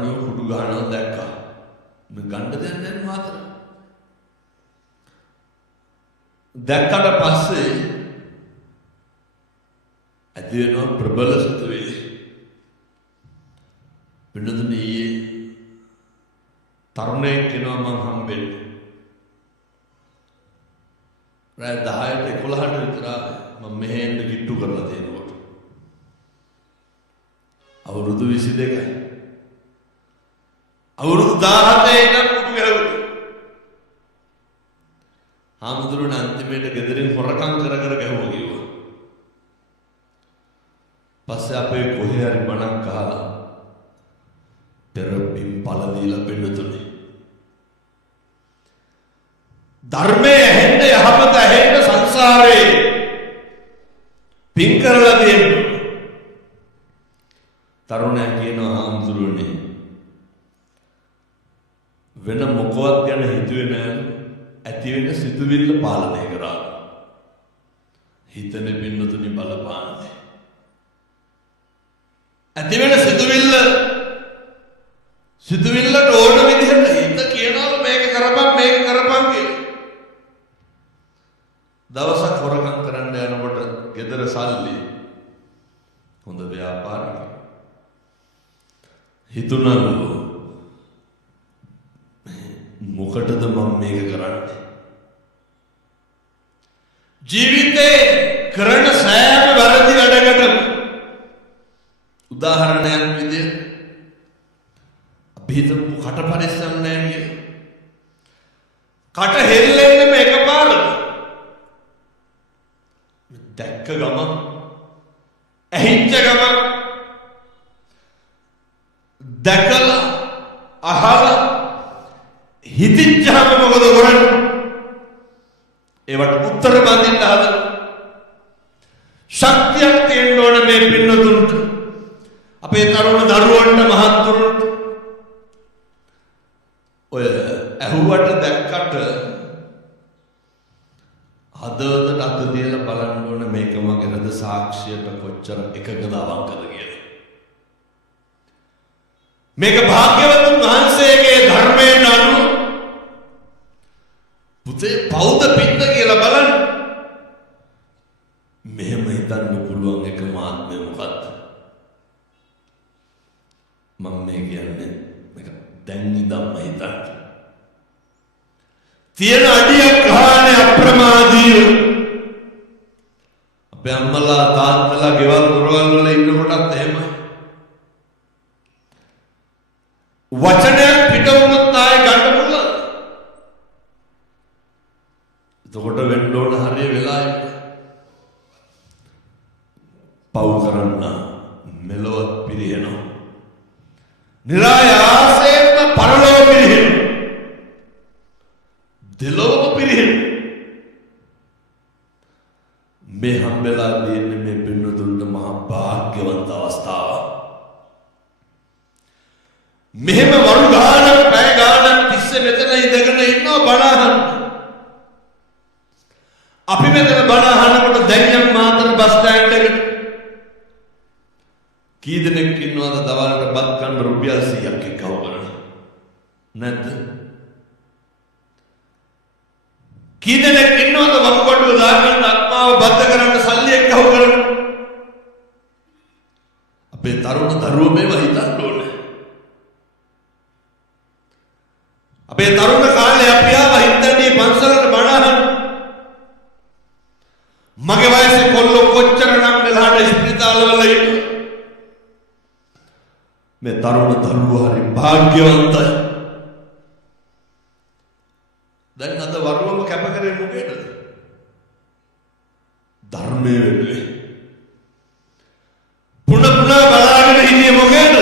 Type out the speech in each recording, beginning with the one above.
තරුණයෝ කුඩු ගහනවා දැක්කා. මේ ගන්න දෙයක් නැහැ මාතර. දැක්කට පස්සේ ඇති වෙනවා ප්‍රබල සිතුවිලි. වෙනදනේ තරුණයෙක් කෙනා මං හම්බෙන්නේ. රාය 10ට 11ට විතර මම මෙහෙන්න කිට්ටු කරලා දෙනකොට. අවුරුදු 22යි. අවුරුදු 17 ඉඳන් කුඩු ගැහුවා. හාමුදුරුවෝ අන්තිමේට ගෙදරින් හොරකම් කර ගැහුවා කිව්වා. පස්සේ අපේ කොහේ හරි බණක් අහලා පෙරපින් පළ දීලා බෙන්නතුනේ. ධර්මයේ ඇහෙන්න යහපත ඇහෙන්න සංසාරේ පින් කරලා දෙන්න. තරුණයා කියනවා හාමුදුරුවනේ වෙන මොකවත් ගැන හිතුවේ නැහැ. ඇති වෙන සිතුවිල්ල පාලනය කරා. හිතන බින්නතුනි බලපාන්නේ. ඇති වෙන සිතුවිල්ලට ඕන විදිහට හිත කියනවා මේක කරපන් කියලා. දවසක් හොරකම් කරන්න යනකොට ගෙදර සල්ලි හොඳ ව්‍යාපාරික හිතුණලු මොකටද මම මේක කරන්නේ? ජීවිතේ කරන සෑම වැරදි වැඩකටම උදාහරණයක් විදිහට අපි හිතමු කට පරිස්සම් නැහැ කියලා. කට හෙල්ලෙන්නම එකපාරට දැක්ක ගමන් ඇහිච්ච ගමන් දැකලා අහලා හිතිච්චාම මොකද කරන්නේ? ඒවට උත්තර බඳින්න හදන ශක්තියක් තියෙන්න ඕන මේ පින්නතුන්ට. අපේ තරුණ දරුවන්ට මහත්තුරුන්ට ඔය ඇහුවට දැක්කට හදවතට අත තියලා බලන්න ඕන මේක මගේ හද සාක්ෂියට කොච්චර එකකද අවංකද කියලා. මේක භාග්‍යවතුන් වහන්සේගේ ධර්මයෙන් අනුව පුතේ පෞද පින්න කියලා බලන්න. මෙහෙම හිතන්න පුළුවන් එක මාත්මය මොකක්ද? මම මේ කියන්නේ මේක දැන් ඉඳන්ම හිතන්න. තියෙන අඩියක් ගහන්නේ අප්‍රමාදීව. අපේ අම්මලා තාත්තලා ගෙවල් දොරවල් වල ඉන්නකොටත් එහෙමයි. වචනයක් පිට වුණොත් ආයෙ ගන්න පුළුවන්. එතකොට වෙන්න ඕන හරිය වෙලා ඉන්න. පව් කරන්න මෙලොවත් පිරියනවා. නිරායාසයෙන්ම පරලොව පිරිහෙනවා. දෙලොවම පිරිහෙනවා. මේ හම්බෙලා දෙන්නේ මේ පින්නතුන්ට මහා භාග්‍යවන්ත අවස්ථාවක්. මෙහෙම වරු ගානක් පැය ගානක් තිස්සේ මෙතන ඉඳගෙන ඉන්නවා බණ අහන්න. අපි මෙතන බණ අහනකොට දැන් යම් මාතර බස් ස්ටෑන්ඩ් එකට කී දෙනෙක් ඉන්නවද දවල්ට බත් කන්න රුපියල් 100ක් එක්කව කරන නැද්ද? කී දෙනෙක් ඉන්නවද වකුගඩුව දාගන්න අත්මාව බද්ධ කරන්න සල්ලි එක්කව කරන? අපේ තරුණ දරුවෝ මේවා හිතන්න ඕනේ. අපේ තරුණ කාලේ අපි ආවා හින්දන්නේ පන්සලට බණ අහන්න. මගේ වයසේ කොල්ලෝ කොච්චර නම් වෙලාට ස්පිරිතාලවල ඉන්නවද? මේ තරුණ දරුවෝ හරි භාග්‍යවන්තයි. දැන් අද වරුවම කැප කරේ මොකේද? ධර්මයේ වෙනුවෙන්. පුන බලාගෙන හිටියේ මොකේද?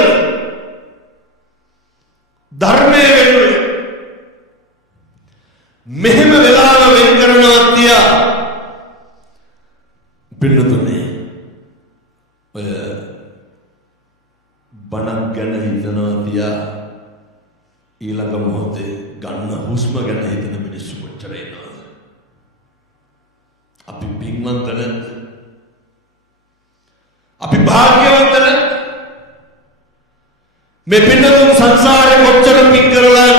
ධර්මයේ වෙනුවෙන්. මෙහෙම වෙලාව වෙන් කරනවා තියා පින්නතුනේ ඔය බණක් ගැන හිතනවා තියා ඊළඟ මොහොතේ ගන්න හුස්ම ගැන හිතන මිනිස්සු කොච්චර ඉන්නවද? අපි පින්වන්ත නැද්ද? අපි භාග්‍යවන්ත නැද්ද? මේ පින්නතුන් සංසාරේ කොච්චර පින් කරලා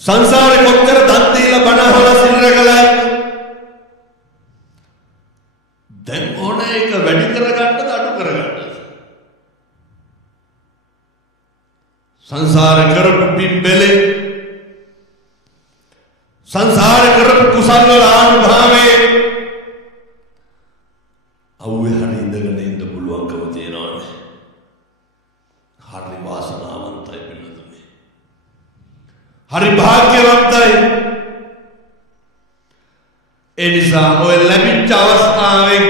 සංසාරේ කොච්චර දන් දීලා බණ අහලා සිල් රැකලා දැන් ඕන එක වැඩි කරගන්නද අඩු කරගන්නද? සංසාරේ කරපු පින් බෙලේ සංසාරේ කරපු කුසල වල ආනුභාවයේ අවුවේ හරි ඉඳගෙන ඉන්න පුළුවන්කම තියෙනවානේ. හරි වාසනාවන්තයි පින්නතුනි. හරි භාග්‍යවන්තයි. ඒ නිසා ඔය ලැබිච්ච අවස්ථාවෙන්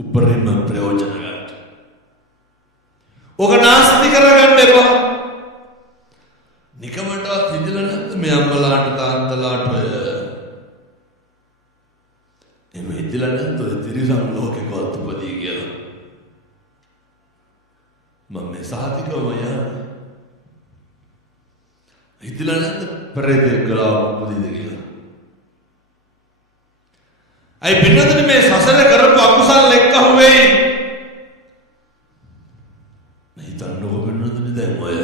උපරිම ප්‍රයෝජන ගන්න. ඔක නාස්ති කරගන්න එපා. නිකමටවත් හිතලා නැත්නම් මේ අම්මලාට තාත්තලාට එමෙ හිතලා නැත්නම් තිරිසන් ලෝකෙකවත් උපදී කියලා. මම මේ සාතිකව යන්නේ. හිතලා නැත්නම් පෙරේතෙක් ගලා උපදීද කියලා. අයි පින්නතුනි මේ සසර කරපු අකුසල් එක්ක හුවෙයි. හිතන්නකො පින්නතුනි දැන් ඔය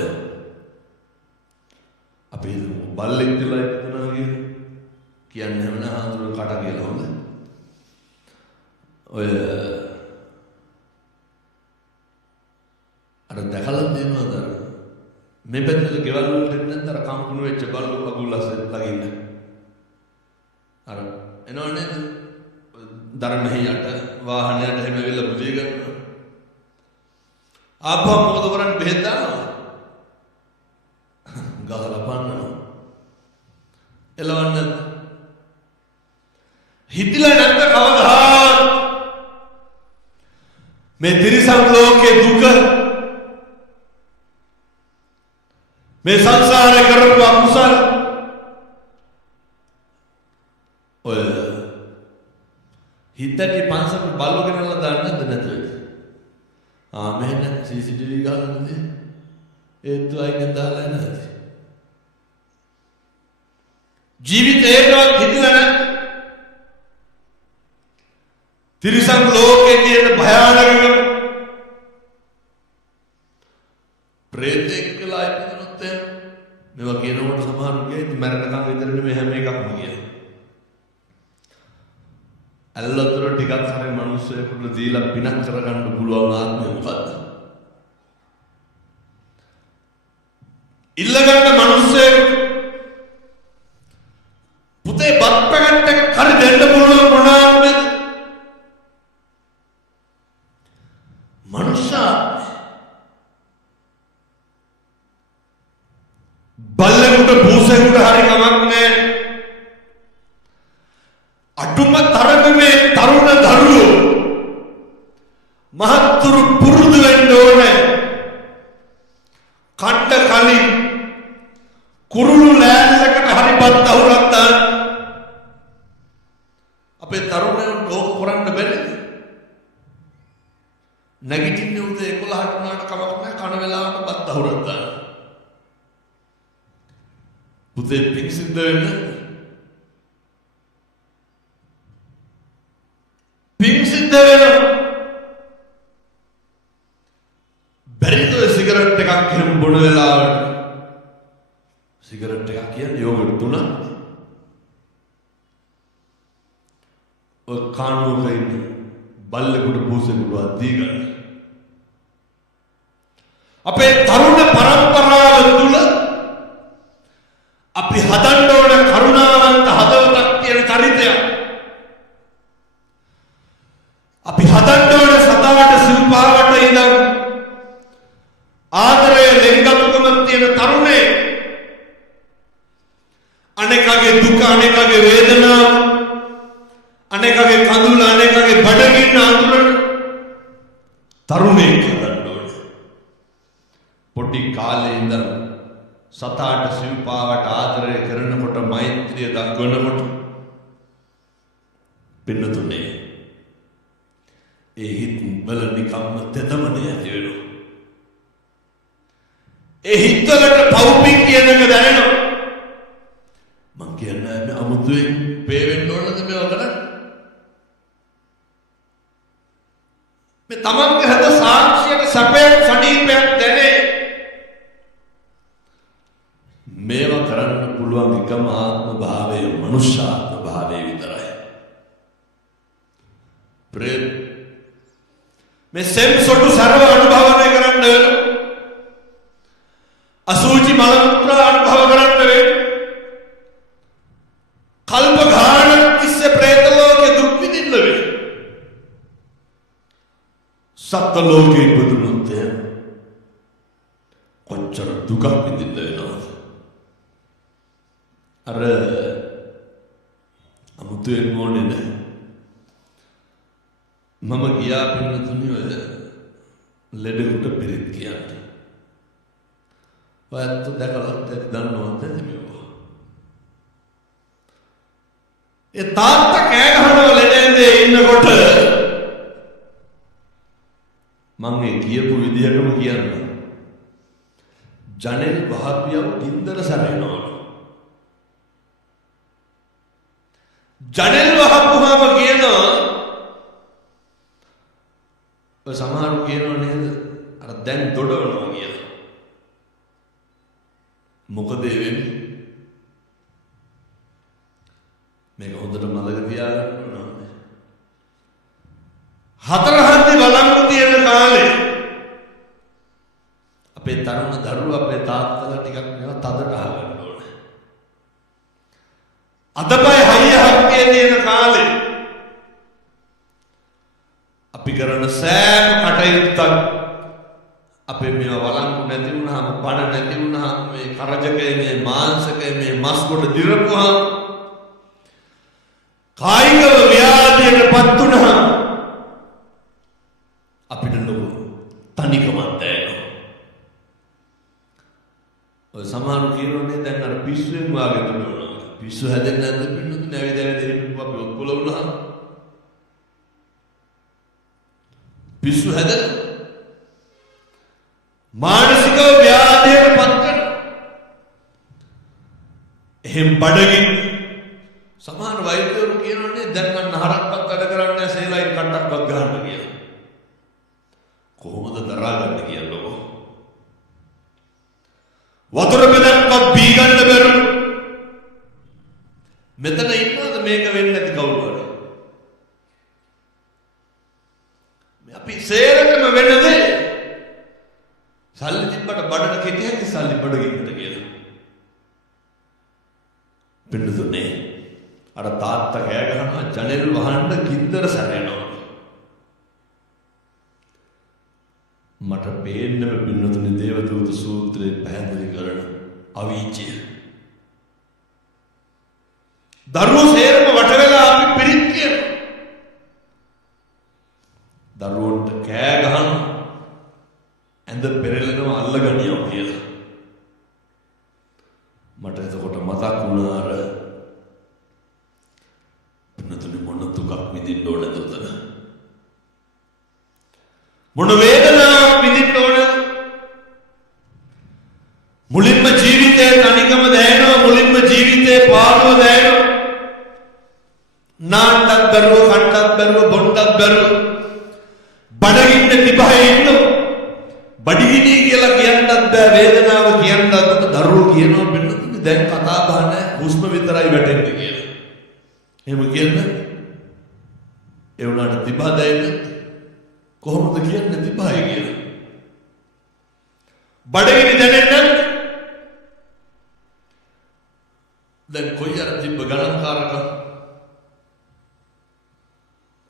අපි බල්ලෙක් කියලා හිතනවා කියන්නේ මොන හාමුදුරුවෝ කට කියලා හොඳ. ඔය අර දැකලා තියෙනවද මේ පැත්තේ ගෙවල් වලට එන්නත් අර කම්කුණු වෙච්ච බල්ලෝ අගුල්ලස් ළඟින් අර එනවනේ දරන්නේ යට වාහනයට හැම වෙලෙම බුදිය ගන්නවා. ආපහු මොකද කරන්නේ? බෙහෙත් දානවා. ගහලා පන්නනවා. එලවන්න හිතලා නැත්නම් කවදාවත් මේ තිරිසන් ලෝකේ දුක මේ සංසාරේ කරපු අකුසල ඔය හිතටි පන්සල් බලවගෙනලා දාන්නද නැතුවද? මෙහෙම CCTV ගන්නද? ඒත් අයින් දාලා නැද්ද? ජීවිතේවත් හිතලා නැත්. තිරිසන් ලෝකේ තියෙන භයානකම ප්‍රේතෙක් කියලා ඉපදුනොත් මේවා කියනකොට සමහරු කියන්නේ මරණකම් විතරනේ මේ හැම එකක්ම කියන්නේ. අල්ලතර ටිකක් හරි මිනිස්සුන්ට දීලා පිනක් කරගන්න පුළුවන් ආත්මය මොකද්ද? ඉල්ලගන්න මිනිස්සෙක් පුතේ බත් පැකට් එක හරි දෙන්න පුළුවන් මොනවාද? මනුෂ්‍යා බල්ලෙකුට පූසෙකුට හරි කමක් නැහැ. අටුම තරගමේ තරුණ දරුවෝ මහත්තුරු පුරුදු වෙන්න ඕනේ. කණ්ඩ කලින් කුරුළු ලෑල්ලකට හරි බත් අහුරක් දාන්න. අපේ තරුණයෝ ලෝක කරන්න බැරිද? නැගිටින්නේ උදේ 11ට උනාට කමක් නැහැ. කන වෙලාවට බත් අහුරක් දාන්න. පුතේ පිං සිද්ධ වෙන්න පිං සිද්ධ වෙන බැරිද සිගරට් එකක් එහෙම බොන වෙලාවට සිගරට් එකක් කියන්නේ යෝගට් 3 ඔය කාණුවක ඉන්න බල්ලෙකුට පූසෙකුට දී ගන්න. අපේ තරුණ පරම්පරාව තුල අපි හදන්න ඕන කරුණාවන්ත හදවතක් කියන චරිතයක්. අපි හදන්න ඕන සතාට සිව්පාවට ඉඳන් ආදරය ලෙන්ගතුකම තියෙන තරුණේ අනේකගේ දුක අනේකගේ වේදනාව අනේකගේ කඳුල අනේකගේ බඩගින්න අඳුරන තරුණේ හදන්න ඕන. පොඩි කාලේ ඉඳන් සතාට සිව්පාවට ආදරය කරනකොට මෛත්‍රිය දක්වනකොට පින්නතුනේ ඒ හිත් වල නිකම්ම තෙතමනේ ඇති වෙනවා. ඒ හිතවලට පවුපින් කියන එක දැනෙනවා. මං කියන්නේ අමුතුවෙන් පේ වෙන්න ඕනද මේවා කරන්නේ? මේ තමන්ගේ හද සාක්ෂියට පුළුවන් එකම ආත්ම භාවය මනුෂ්‍යාත්ම භාවය විතරයි. ප්‍රේත මේ සෙම්සොටු සර්ව අනුභවනය කරන්න වෙන. අසුචි මල මුත්‍රා අනුභව කරන්න වෙන. කල්ප ගානක් තිස්සේ ප්‍රේත ලෝකේ දුක් විඳින්න වෙන. සත්ත්ව ලෝකේ ඉපදුනොත් කොච්චර දුකක් විඳින්න වෙනවද? අර අමුතුවෙන් ඕනේ නැහැ. මම ගියා පින්නතුනි ඔය ලෙඩෙකුට පිරිත් කියන්නේ. ඔයත් දැකලා දන්නවද මේවා? ඒ තාත්තා කෑ ගහනවා ලෙඩෙන්දේ ඉන්නකොට මම ඒ කියපු විදිහටම කියනවා. ජනෙල් වහපියව ගින්දර සැරෙනවලු. ජනෙල් වහපුවාම කියනවා ඔය සමහරු කියනවා නේද අර දැන් දොඩවනවා කියලා. මොකද ඒ වෙන්නේ? මේක හොඳට මතක තියාගන්න ඕනේ. හතර හන්දි බලංගු තියෙන කාලේ අපේ තරුණ දරුවෝ අපේ තාත්තලා ටිකක් මේවා තදට අහගන්න ඕනේ. අතපය හයිය හක්කේ තියෙන කාලේ අපි කරන සෑම කටයුත්තක් අපේ මේවා වළංගු නැති වුණාම පණ නැති වුණාම මේ කරජකේ මේ මාංශකේ මේ මස් කොට දිරපුවාම කායිකව ව්‍යාධියටපත් වුණාම අපිට ලොකු තනිකමක් දැනෙනවා. ඔය සමහරු කියනෝනේ දැන් අර පිස්සුවෙන් වාගේ දුන්නා. පිස්සු හැදෙන්නේ නැද්ද පින්නු නැවිදැවි දෙන්න අපි ඔක්කොල වුණා. පිස්සු හැදෙන මානසික ව්‍යාධියට පත් කරන එහෙම බඩගින් සමහර වෛද්‍යවරු කියනෝනේ දැන් මම හරක්වත් වැඩ කරන්නේ සේලයින් කට්ටක්වත් ගන්න කියලා. කොහොමද දරාගන්න කියන්නකො? වතුර බෙදක්වත් බී ගන්න බැරුව මෙතන ඉන්නවද මේක වෙන්නේ නැති කවුරු හරි? මේ අපි සේරකම වෙන්නද? සල්ලි තිබ්බට බඩට කෙටියක් සල්ලි බඩගින්නට කියලා. පින්නතුනේ අර තාත්තා කෑ ගහනවා ජනෙල් වහන්න ගින්දර සැරෙනවා. මට පේන්නම පින්නතුනේ දේවදූත සූත්‍රයේ පැහැදිලි කරන අවීචය. දරුවෝ සේරම වට වෙලා අපි පිරිත් කියන. දරුවන්ට කෑ ගහන ඇඳ පෙරලෙනවා අල්ලගනියෝ කියලා. මට එතකොට මතක් වුණා අර පින්නතුනේ මොන දුකක් විඳින්න ඕනද උතන. මොන වේදනාවක් විඳින්න ඕනද? මුලින්ම ජීවිතේ තනිකම දැනෙනවා, මුලින්ම ජීවිතේ පාළුව දැනෙනවා. නාට්ටක් බැරුව, කට්ටක් බැරුව, බොණ්ඩක් බැරුව බඩගින්න තිබහේ ඉන්නවා. බඩගිනි කියලා කියන්නත් බෑ, වේදනාව කියන්නත් බෑ. දරුවෝ කියනවා මෙන්න දැන් කතා බහ නැහැ, හුස්ම විතරයි වැටෙන්නේ කියලා. එහෙම කියන්නේ ඒ උනාට තිබහ දැනෙන්නේ කොහොමද කියන්නේ තිබහයි කියලා? බඩගිනි දැනෙන්නේ දැන් කොයි අර තිබ්බ ගණන්කාරක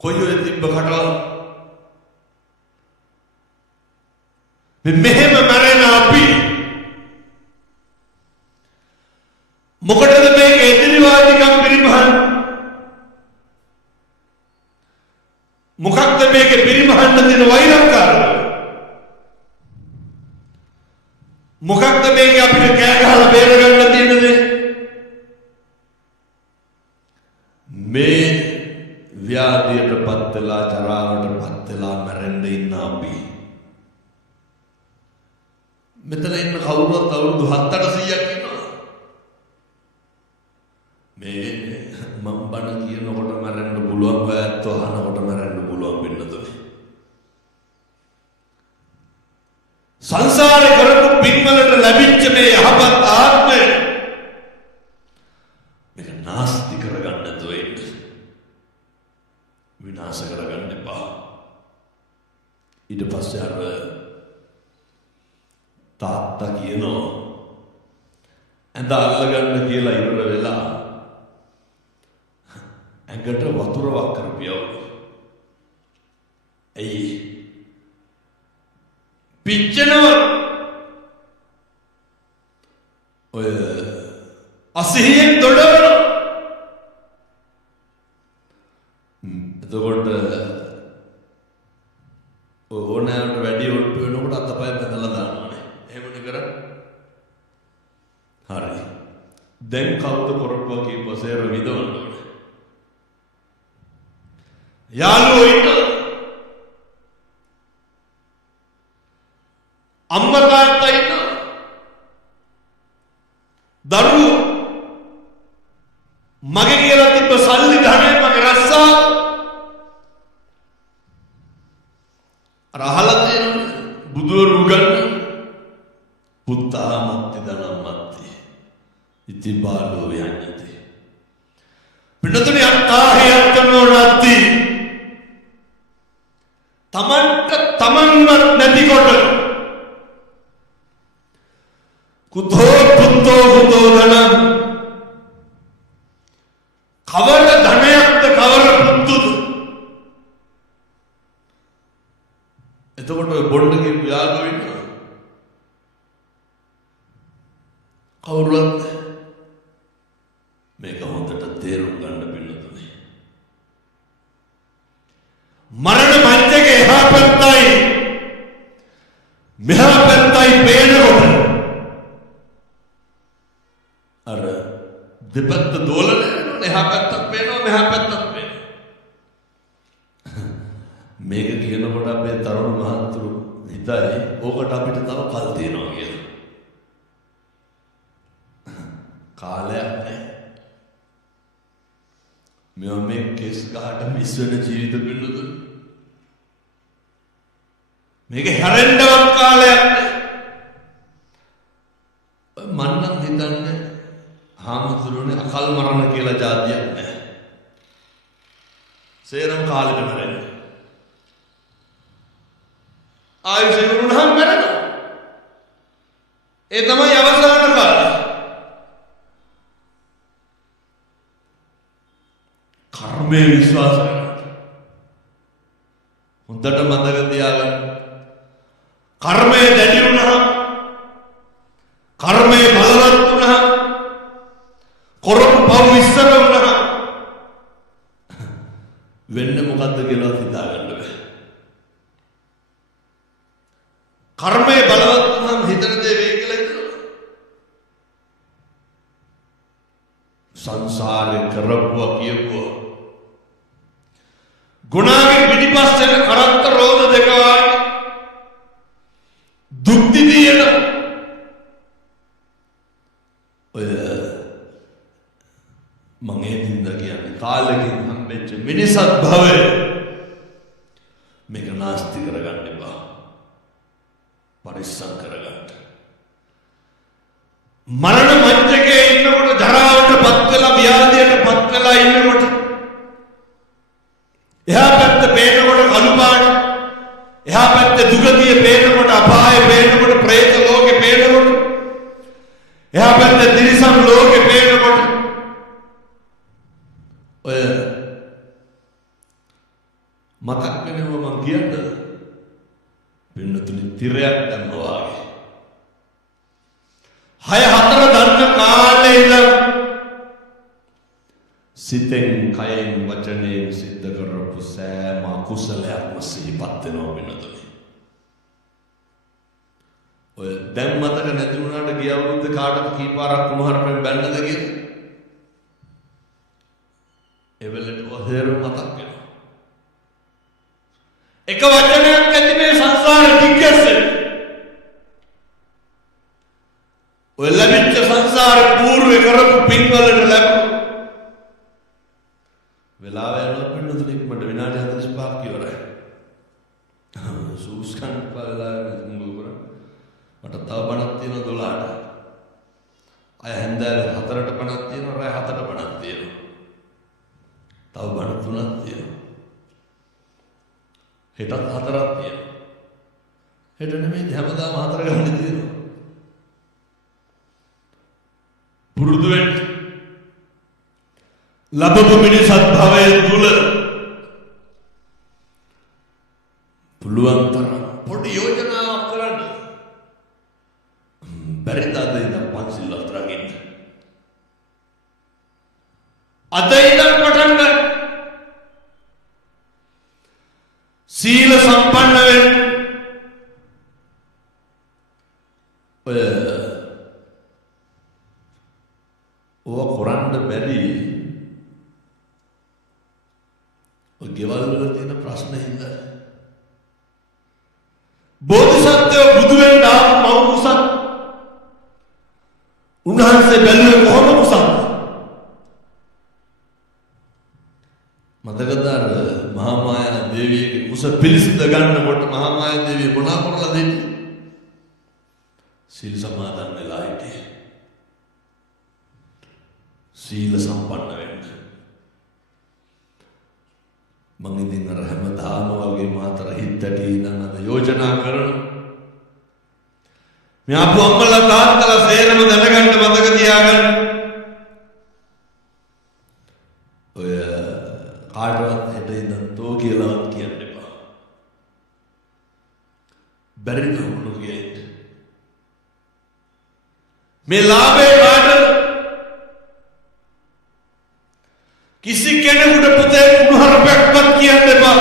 කොයි ඔය තිබ්බ කටවල් මෙහෙම මරණ අපි මොකටද මේක එදිරිවාදිකම් පිරිමහන්? මොකක්ද මේක පිරිමහන්න දෙන වෛරක්කාරය? මොකක්ද මේක අපිට කෑ ගහලා බේරගන්න තියෙන දේ? මේ ව්‍යාධියටපත් වෙලා ජරාවටපත් වෙලා මැරෙන්න ඉන්න අපි මෙතන ඉන්න කවුරුත් අවුරුදු 7-800ක් ඉන්නවා. මේ මම බණ කියනකොට මැරෙන්න පුළුවන්, ඔයත් අහනකොට මැරෙන්න පුළුවන් වෙන්නතොයි. සංසාරේ කරපු පින්වලට ලැබිච්ච මේ යහපත් ආත්මය වෙනස කරගන්න එපා. ඊට පස්සේ අර තාත්තා කියනවා ඇඳ අල්ලගන්න කියලා ඉවර වෙලා ඇඟට වතුර වක් කරපියවලු. ඇයි? පිච්චෙනවා. ඔය අසිහියෙන් දොඩවන. එතකොට ඕනෑමට වැඩි ඔට්ටු වෙනකොට අතපය බැඳලා දානවානේ. එහෙමනේ කරන්නේ. හරි. දැන් කවුද කරපුවා කීපසේර විදවන්න ඕනේ. යාළුවෝ ඉන්න. අම්මා තාත්තා ඉන්න. දරුවෝ මගේ කියලා තිබ්බ සල්ලි ධනෙ මගේ රස්සා අර අහලා තියෙනවනේ බුදුවරු උගන්වන පුත්තා මත්ති ධනම් මත්ති ඉති බාලෝ යඤ්ඤති පින්නතුනි අත්තාහි අත්තනෝ නැති තමන්ට තමන්වත් නැතිකොට කුතෝ පුත්තෝ කුතෝ ධනම් කවර ධනයක්ද කවර පුතුද? එතකොට බොණ්ඩ කියපු යාළුවෝ ඉන්නවා. කවුරුත් මේක හොඳට තේරුම් ගන්න පින්නතුනේ. මරණ මංචකේ එහා පැත්තයි මෙහා පැත්තයි පේනකොට අර දෙපැත්ත දෝලනය එහා පැත්තක් පේනවා මෙහා පැත්තක් පේනවා. මේක කියනකොට අපේ තරුණ මහත්තුරු හිතයි ඕකට අපිට තව කල් තියෙනවා කියලා. කාලයක් නැහැ. මේ කෙස් ගහට මිස් වෙන ජීවිත පිළිතුරු. මේක හැරෙන්නවත් කාලයක් නැහැ. මම නම් හිතන්නේ හාමුදුරුවනේ අකල් මරණ කියලා જાතියක් නැහැ. සේරම කාලෙට මැරෙන්නේ. ආයුෂ ඉවරුනහම මැරෙනවා. ඒ තමයි අවසාන කාලය. කර්මයේ විශ්වාස කරන්න. හොඳට මතක තියාගන්න. කර්මයේ දැඩි වුණා. කර්මයේ බලවත් වුණා. කොරම් පව් විශ්සර වුණා. වෙන්නේ මොකද්ද කියලා හිතාගන්න බෑ. කර්මයේ බලවත් වුණාම හිතන දේ වෙයි කියලා හිතනවා. සංසාරේ කරපුවා කියපුවා. ගුණාගේ පිටිපස්සෙන් කරත්ත රෝධ දෙක වාගේ දුක් දිදියන ඔය මගේ දින්ද කියන්නේ කාලෙකින් හම්බෙච්ච මිනිසත් භවය මේක නාස්ති කරගන්න එපා. පරිස්සම් කරගන්න. මරණ මංචකේ ඉන්නකොට ජරාවට පත් වෙලා ව්‍යාධියට පත් වෙලා ඉන්නකොට එහා පැත්ත පේනකොට කළු පාට එහා පැත්ත දුගතිය පේනකොට අපාය පේනකොට പ്രേත ලෝකේ පේනකොට එහා පැත්ත තිරිසන් ලෝකේ පේනකොට ඔය මතක් වෙනවා මං කියන්නද පින්නතුනි තිරයක් දැම්මා වගේ 6-4 දන්න කාලේ ඉඳන් සිතෙන් කයෙන් වචනයෙන් සිද්ධ කරපු සෑම අකුසලයක්ම සිහිපත් වෙනවා වෙනතුනි. ඔය දැන් මතක නැති වුණාට ගිය අවුරුද්ද කාටද කීපාරක් කුණුහරුපෙන් බැන්නද කියලා? එවලට ඔහෙර මතක් වෙනවා. එක වචනයක් ඇති මේ සංසාර දිග්ගැස්සෙන. ඔය ලැබිච්ච සංසාර පූර්වේ කරපු පින්වලට ලැබු වෙලාව යනවා පින්නතුනි මට විනාඩි 45ක් ඉවරයි. සූස්කන් පාලා මුගුර මට තව බණක් තියෙනවා 12ට. අය හැන්දෑවේ 4ට බණක් තියෙනවා රෑ 7ට බණක් තියෙනවා. තව බණ 3ක් තියෙනවා. හෙටත් 4ක් තියෙනවා. හෙට නෙමෙයි හැමදාම 4 ගන්න තියෙනවා. පුරුදු වෙන්න. ලැබපු මිනිසත් භවයේ තුල පුළුවන් තරම් පොඩි යෝජනාවක් කරන්න. බැරිද අද ඉඳන් පන්සිල් අතරගින්න. අද ඉඳන් පටන් ගන්න. සීල සම්පන්න වෙන්න. ඔය කරන්න බැරි ඔය ගෙවල් වල තියෙන ප්‍රශ්න හින්දා බෝධිසත්වෝ බුදු වෙන්න ආපු මව්කුසක් උන්වහන්සේ බැලුවේ කොහොම කුසක්ද? මතකද අර මහා මායා දේවියගේ කුස පිළිසිඳ ගන්නකොට මහා මායා දේවිය මොනා කරලා දෙන්නේ? සීල සමාදන් වෙලා හිටියේ. සීල සම්පන්න වෙන්න. මම ඉතින් අර හැමදාම වගේ මාතර හිතටි ඉඳන් අද යෝජනා කරනවා. මේ අපු අම්මලා තාත්තලා සේරම දැනගන්න මතක තියාගන්න. ඔය කාටවත් හෙට ඉඳන් තෝ කියලාවත් කියන්න එපා. බැරි කවුරු කියයිද? මේ ලාභේ කාටද? කිසි කෙනෙකුට පුතේ කුණුහරුපක්වත් කියන්න එපා.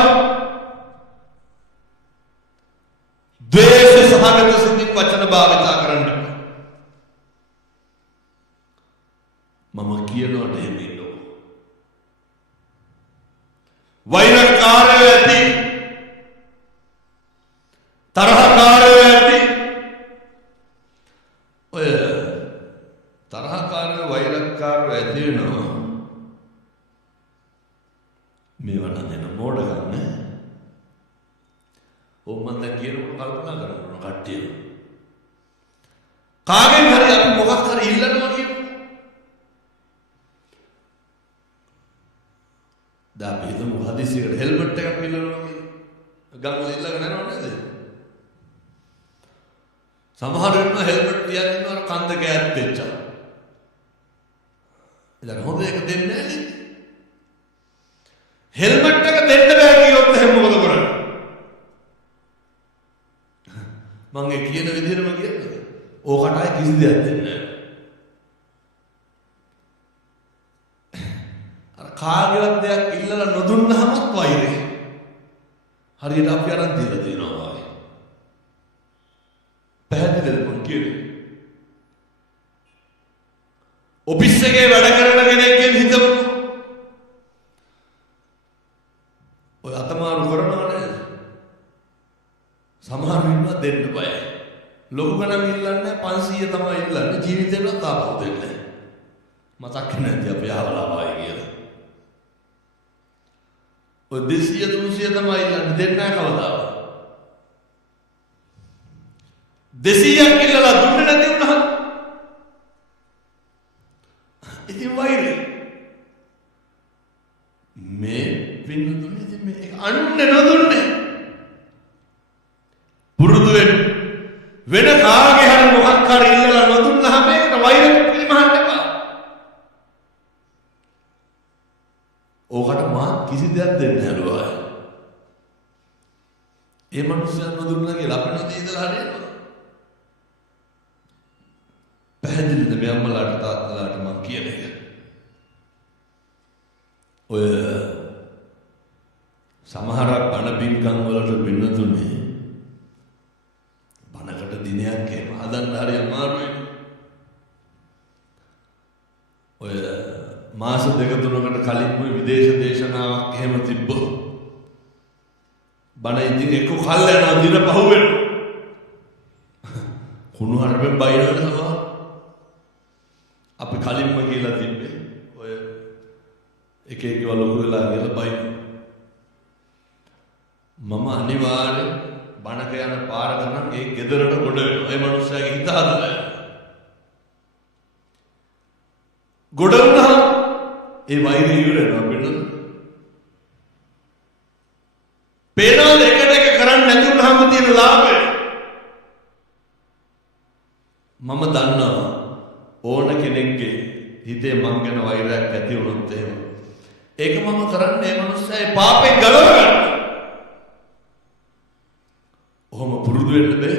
ද්වේෂ සහගත සිතින් වචන භාවිතා කරන්න එපා. මම කියනකොට එහෙම ඉන්නෝ. වෛරකාරයෝ ඇති, තරහකාරයෝ ඇති. ඔය තරහකාරයෝ වෛරකාරයෝ ඇති වෙනවා. මේවා නම් මොඩගම් නේ. මම දැන් කියනකොට කල්පනා කරනවා කට්ටිය. කාගෙන් හරි අපි මොකක් හරි ඉල්ලනවා කියමු. දැන් අපි හිතමු හදිසියකට හෙල්මට් එකක් ඉල්ලනවා කියලා. ගම්වල ඉල්ලගෙන යනව නේද? සමහර වෙලාවට හෙල්මට් තියන් ඉන්නවර කන්ද කෑත් වෙච්චා. ඉතින් හොඳ එක දෙන්නේ නැහැ නේද? හෙල්මට් එක දෙන්න බෑ කියොත් එහෙනම් මොකද කරන්නේ? මම ඒ කියන විදිහටම කියන්නේ. ඕකට ආයි කිසි දෙයක් දෙන්නේ නැහැ. අර කාගේවත් දෙයක් ඉල්ලලා නොදුන්නහමත් වෛරේ. හරියට අපි අරන් දීලා දෙනවා වගේ. පැහැදිලිද මම කියන්නේ? ඔෆිස් එකේ වැඩ කරන කෙනෙක්ගෙන් හිතමු ඔය අතමාරු කරනවා නේද? සමහර වෙලාවට දෙන්න බයයි. ලොකු ගණන් ඉල්ලන්නේ 500 තමයි ඉල්ලන්නේ. ජීවිතේවත් තාපු දෙන්නේ. මතක් නැති අපි ආවලා වයි කියලා. ඔය 200 300 තමයි ඉල්ලන්නේ දෙන්න කවදාවත්. 200ක් ඉල්ලලා දුන්නේ නැති වුණා. ඉතින් වෛරය. මේ පින්නුතුනේ ඉතින් මේ අනුන්නේ නොදුන්නේ. පුරුදු වෙන කාගේ හරි මොකක් හරි ඉල්ලලා නොදුන්නාම ඒකට වෛර පිළිමහන්න එපා. ඕකට මා කිසි දෙයක් දෙන්න හැදුවා. ඒ මිනිස්සුන් නොදුන්නා කියලා අපි නොදී ඉඳලා හරියනවා. පැහැදිලිද මේ අම්මලාට තාත්තලාට මම කියන එක? ඔය සමහරක් බණ පින්කම් වලට පින්නතුනේ බණකට දිනයක් එහෙම හදන්න හරි අමාරුයි. ඔය මාස දෙක තුනකට කලින් විදේශ දේශනාවක් එහෙම තිබ්බොත් බණ ඉතින් එක්ක කල් යනවා දින පහ වෙනවා. කුණු හරපෙන් බයිනවා. අපි කලින්ම කියලා තිබ්බේ ඔය එක එක වලුරු වෙලා කියලා බයි. මම අනිවාර්යෙන් බණක යන පාරක නම් ඒ ගෙදරට ගොඩ වෙනවා. ඒ මනුස්සයාගේ හිත හදලා. ගොඩ වුණා ඒ වෛරය ඉවර වෙනවා පිළිද? පේනවද එකට මම දන්නවා ඕන කෙනෙක්ගේ හිතේ මං ගැන වෛරයක් ඇති වුණොත් එහෙම ඒක මම කරන්නේ මේ මනුස්සයා පාපෙන් ගලව ගන්න. ඔහොම පුරුදු වෙන්න බෑ.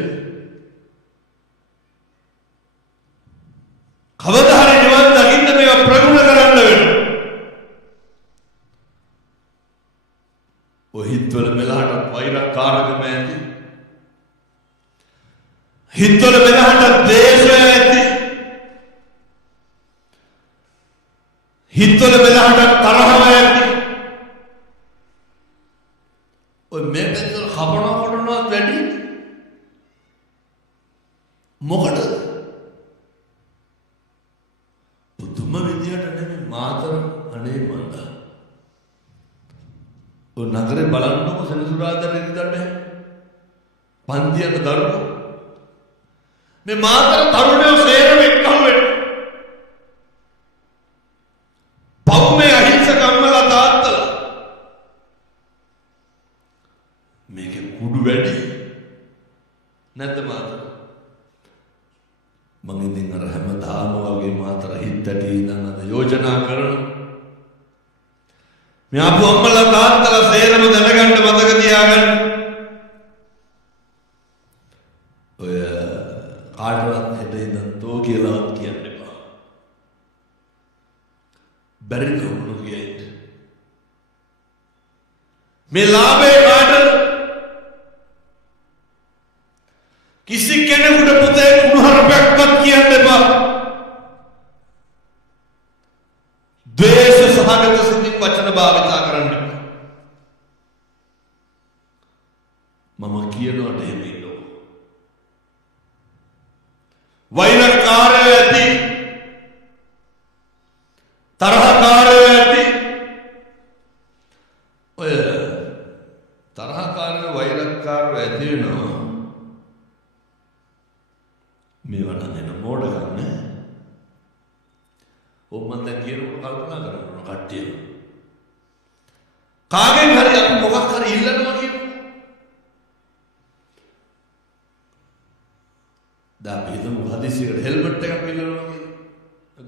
කවදා හරි නිවන් දකින්න මේවා ප්‍රගුණ කරන්න වෙනවා. ඔය හිතවල මෙලහට වෛරකාරකම ඇති. හිතවල මෙලහට දේශය ඇති. හිතවල මෙලහට තරහව ඇති. ඔය මේ පැත්තට කපනවා කොටනවත් වැඩි. මොකටද? පුදුම විදියට නෙමෙයි මාතර අනේ මන්දා. ඔය නගරේ බලන්නකො සෙනසුරාදා ඉරිදට පන්තියක දරුවෝ මේ මාතර තරුණයෝ සේරම එක්කම වෙනවා. පවුමේ අහිංසක අම්මලා තාත්තලා මේකේ කුඩු වැඩි නැද්ද මාතර? මම ඉතින් අර හැමදාම වගේ මාතර හිටටි ඉඳන් අද යෝජනා කරනවා. මේ අපු අම්මලා තාත්තලා සේරම දැනගන්න මතක තියාගන්න. ඔය කාටවත් හෙට ඉඳන් තෝ කියලාවත් කියන්න එපා. බැරිද උණු කියයිද? මේ ලාභේ කාටද? කිසි කෙනෙකුට පුතේ කුණුහරුපයක්වත් කියන්න එපා. ද්වේෂ සහගත සිතින් වචන භාවිතා කරන්න එපා. මම කියනවට එහෙම ඉන්නෝ. වෛරකාරයෝ ඇති. තරහකාරයෝ ඇති. ඔය තරහකාරයෝ වෛරකාරයෝ ඇති වෙනවා. මේවා නම් එන මෝඩකම් නෑ. ඔබ මන් දැන් කියනකොට කල්පනා කරනවා කට්ටිය. කාගෙන් හරි අපි මොකක් හරි ඉල්ලනවා කියමු. දැන් අපි හිතමු හදිසියකට හෙල්මට් එකක් ඉල්ලනවා කියලා.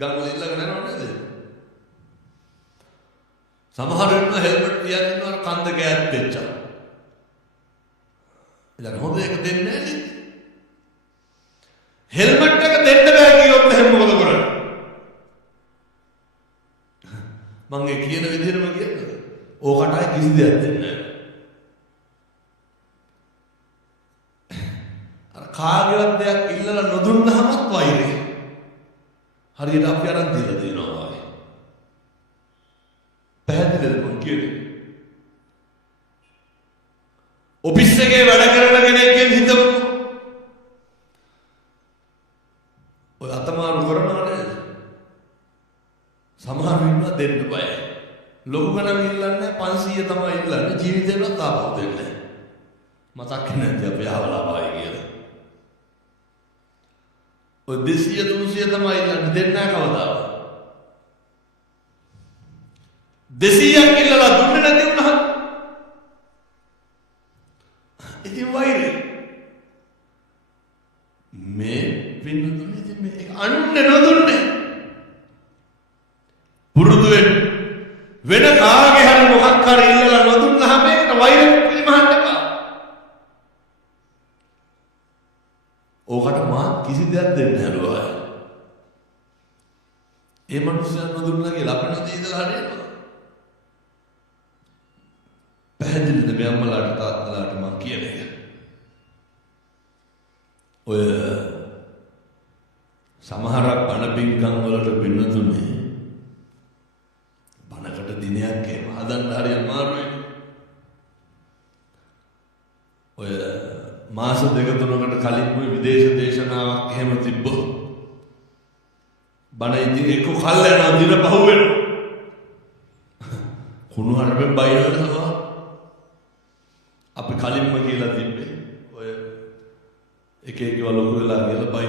ගම්වල ඉල්ලගෙන යනවා නේද? සමහර වෙලාවට හෙල්මට් තියන් ඉන්නවා කන්ද ගෑත් දෙච්චා. ඉතින් හොඳ එක දෙන්නේ නැහැ නේද? හෙල්මට් එක දෙන්න බෑ කිව්වොත් එහෙනම් මොකද කරන්නේ? මම ඒ කියන විදිහටම කියන්නද? ඕකටයි කිසි දෙයක් දෙන්නේ නැහැ. අර කාගේවත් දෙයක් ඉල්ලලා නොදුන්නහමත් වෛරය. හරියට අපි අරන් දීලා දෙනවා වගේ. පැහැදිලිද මං කියන්නේ? ඔෆිස් එකේ වැඩ කරන කෙනෙක්ගෙන් හිතමු ඔය අතමාරු කරනවා නේද? සමහර වෙලාවට දෙන්න බෑ. ලොකු ගණන් ඉල්ලන්නේ 500 තමයි ඉල්ලන්නේ. ජීවිතේවත් ආපහු දෙන්නේ නැහැ. මතක් නැද්ද අපි ආවලා බයි කියලා. ඔය 200 300 තමයි ඉල්ලන්නේ දෙන්නේ නැහැ කවදාවත්. 200ක් ඉල්ලලා දුන්නේ නැති වුණා. ඉතින් වෛරය. මේ පින්නතුනේ ඉතින් මේ අනුන්නේ නොදුන්නේ. පුරුදු වෙන කාගේ හරි මොකක් හරි ඉල්ලලා නොදුන්නාම ඒකට වෛර පිළිමහන්න එපා. ඕකට මා කිසි දෙයක් දෙන්නේ නැහැ. ඒ මනුස්සයා නොදුන්නා කියලා අපේ නේද ඉඳලා හරියනවා. පැහැදිලිද මේ අම්මලාට තාත්තලාට මම කියන එක? ඔය සමහරක් බණ පින්කම් වලට පින්නතුනේ බණකට දිනයක් එහෙම හදන්න හරි අමාරුයි. ඔය මාස දෙක තුනකට කලින් මේ විදේශ දේශනාවක් එහෙම තිබ්බොත් බණ ඉතින් එක කල් යනවා දින පහ වෙනවා. කුණු හරපෙන් බයිනවද තමයි. අපි කලින්ම කියලා තිබ්බේ ඔය එක එක ලොකු වෙලා කියලා බයි